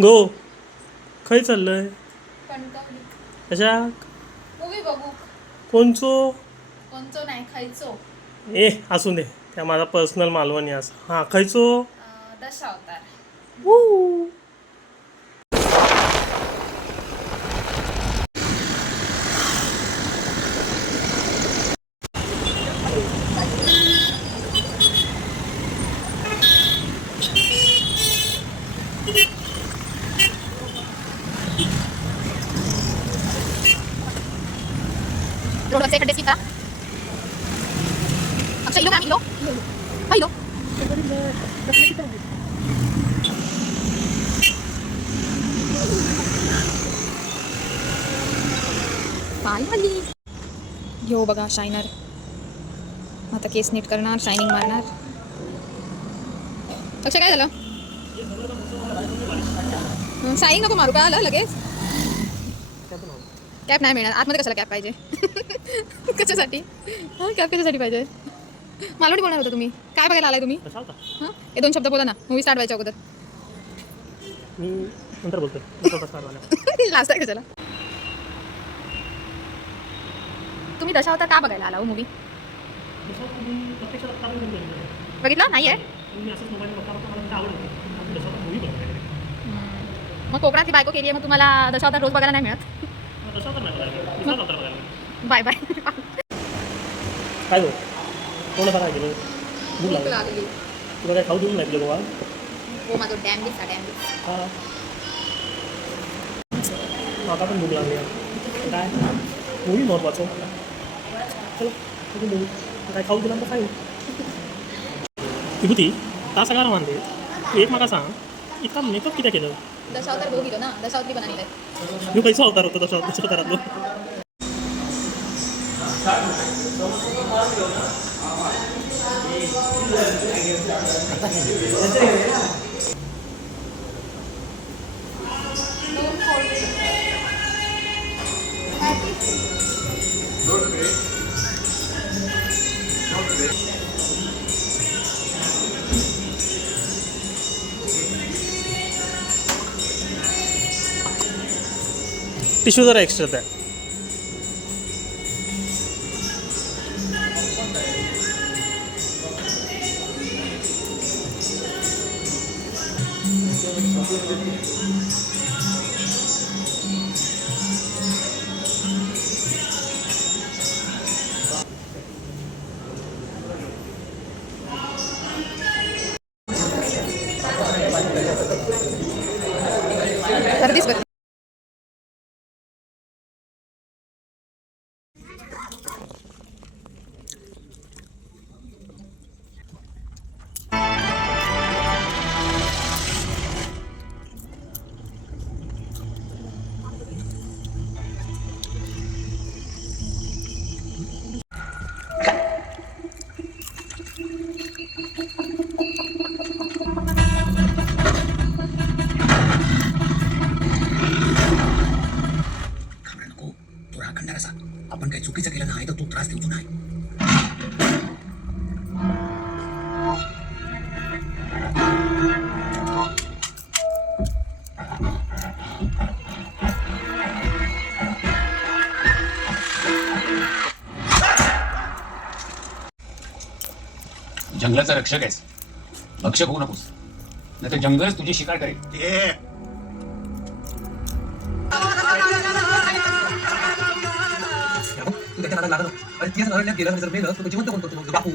गो खंय चाललंय? कणकवली कशाक? मूवी बघू. कोणचो? कोणचो नाही खायचो. ए असू दे, त्या माझा पर्सनल मालवणी असा. हां खंयचो? दशावतार. रोडवरचे खड्डे स्किप करा. अक्षय इलो मॅम इलो पहिलो फायनली घेऊ बघा शायनर. आता केस नीट करणार, शायनिंग मारणार. अक्षय काय झालं? शायनिंग नको मारू का? आलं लगेच कॅप नाही मिळणार. आतमध्ये कशाला कॅप पाहिजे? कशासाठी? हां कॅप कशासाठी पाहिजे? मालवणी बोलणार होता तुम्ही. काय बघायला आलाय तुम्ही? हां हे 2 शब्द बोला ना, मूवी स्टार्ट व्हायच्या अगोदर. मी नंतर बोलतोय. लास्ट आहे कशाला? तुम्ही दशावतार का बघायला आला हो मूवी? बघितला नाही आहे? मग कोकणातली बायको केली आहे, मग तुम्हाला दशावतार रोज बघायला नाही मिळत? Bye bye. काय हो कोण काय गेलं? भूक लागली. लागली तुला काय खाऊ देऊन नाही तुला गोवा? हो माझं डॅम हां आता पण भूक लागली. काय मूवी महत्वाचं. चला मूवी काय खाऊ दिला तर खाऊ. विभूती का सगळ्याला मानते? तू एक मला सांग, इतका मेकअप किती केलं? दशावतार बघू गेलो ना, दशावतारी बनानी आहे. मी पैसा अवतार होतो दशावतारातलो. टिश्यू जरा एक्स्ट्रा द्या. गर्दीच गर्दी. आपण काही चुकीचं केलं नाही तर तू त्रास देऊ नाही. जंगलाचा रक्षक आहेस, भक्षक होऊ नकोस, नाही तर जंगलच तुझी शिकार करेल. तू त्याच्या नादाला लागलं. अरे तेच नरण्यात गेलं जर मेलं तर जिवंत कोण करतो मग बापू?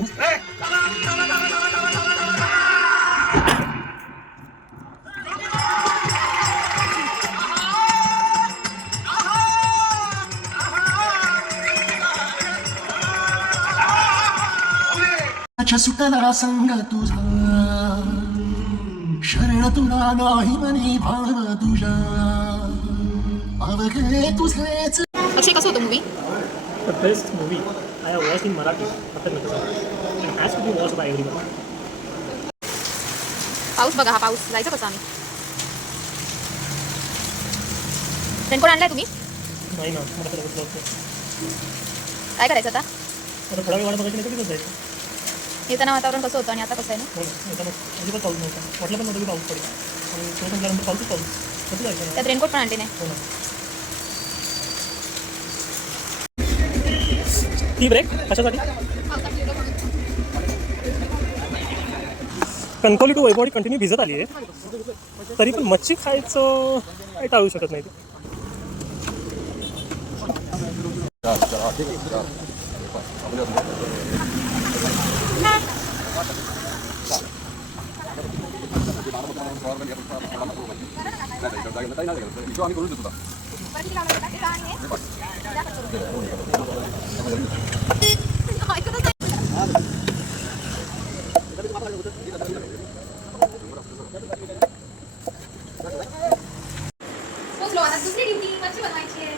सुटला संग तुझा शरण तुला नाही मनी भाव तुझ्या अवघे तुझेच. अक्षय कसं होतं movie? The best movie I have watched in Marathi after Mithra. It has to be watched by everyone. पाऊस बघा हा पाऊस. जायचं कसं आम्ही? रेनकोट आणलाय तुम्ही? नाही ना मला तर बसलं होतं. काय करायचं आता? आता थोडा वेळ वाट बघायची नाही तर तिथंच जायचं. येताना वातावरण कसं होतं आणि आता कसं आहे ना? हो ना येताना अजिबात पाऊस नव्हता. वाटलं पण नव्हतं की पाऊस पडेल आणि थोडं संपल्यानंतर पाऊसच पाऊस. कसं जायचं त्यात रेनकोट पण आणले नाही. हो ना. टी ब्रेक कशासाठी? कणकवली टू वैभववाडी कंटिन्यू भिजत आली आहे, तरी पण मच्छी खायचं काही टाळू शकत नाही. पोचलो, आता दुसरी ड्युटी मच्छी बनवायची आहे.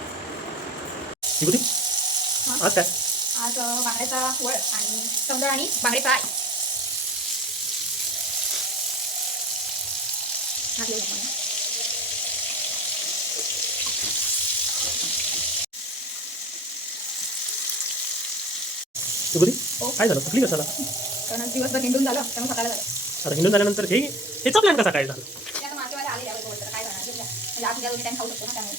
विभूती आज काय? आज बांगड्याचा वळ आणि सौंदळ आणि बांगडे फ्राय. विभूती काय झालं? थकली कशाला? कारण आज दिवसभर हिंडून झालं त्यामुळे सकाळला झालं. आता हिंडून झाल्यानंतर हेचा प्लॅन कसा काय झाला? ते आता मासेवाले आले यावर काय करणार म्हणजे आज उद्या दोन्ही टाइम खाऊ शकतो ना त्यामुळे